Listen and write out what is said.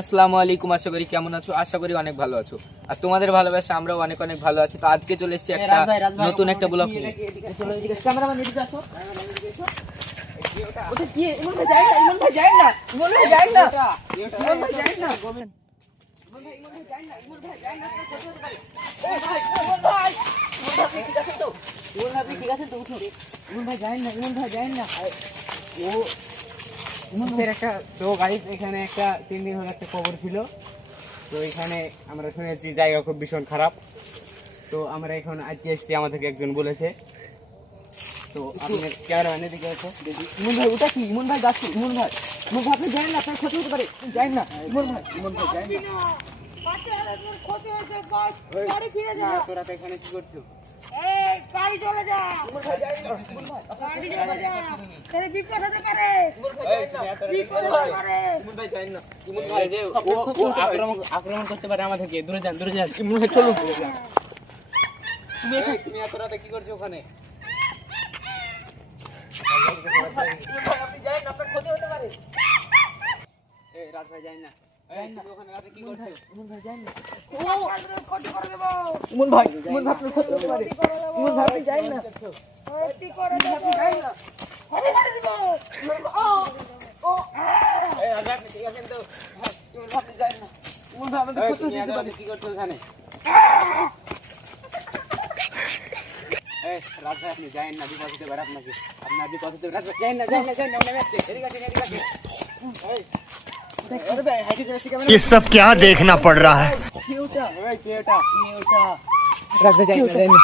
আসসালামু আলাইকুম, আশা করি কেমন আছো? আশা করি অনেক ভালো আছো, আর তোমাদের ভালোবাসা আমরাও অনেক অনেক ভালো আছি। তো আজকে চলে এসেছি একটা নতুন একটা ব্লগ নিয়ে। এখানে একটা 3 দিন হলো একটা খবর ছিল। তো এখানে আমরা শুনেছি জায়গা খুব ভীষণ খারাপ। তো আমরা এখন আজকে এসেছি, আমাদেরকে একজন বলেছে। তো আপনার ক্যামেরাম্যান এদিকে আছে, দেখি। ইমন ভাই ওটা কি? ইমন ভাই যাচ্ছে। ইমন ভাই আপনি জানেন না, আপনার ক্ষতি হতে পারে। জানেন না ইমন ভাই জানেন না। তোরা তো এখানে কি করছো? গাড়ি চলে যা, গাড়ি চলে যা, তাহলে বিপদ হতে পারে, বিপদ হতে পারে। ইমন ভাই যে ও আক্রমণ করতে পারে আমাদেরকে। দূরে যান। ইমন ভাই চলুন। তুমি এত রাতে কি করছো ওখানে? রাজ ভাই যাই না। ওখানে রাতে কি করছো? ইমন ভাই যাই না। ক্ষতি করে দেব, ইমন ভাই আপনার ক্ষতি হতে পারে। ইমন ভাই আপনি যাই না। ক্ষতি করে দেব, ক্ষতি করে দেব। রাজা আপনি ঠিক আছেন তো? ইমন ভাই আপনি যাই না। ইমন ভাই আমাদের ক্ষতি হতে পারে। কি করছো ওখানে? রাজ ভাই আপনি যাই না, বিপদ হতে পারে আপনাকে। আপনার বিপদ হতে পারে। রাজ ভাই যাই না। নেমে আসছে। এদিকে আসেন। ये सब क्या देखना पड़ रहा है? রাজ ভাই যাই না।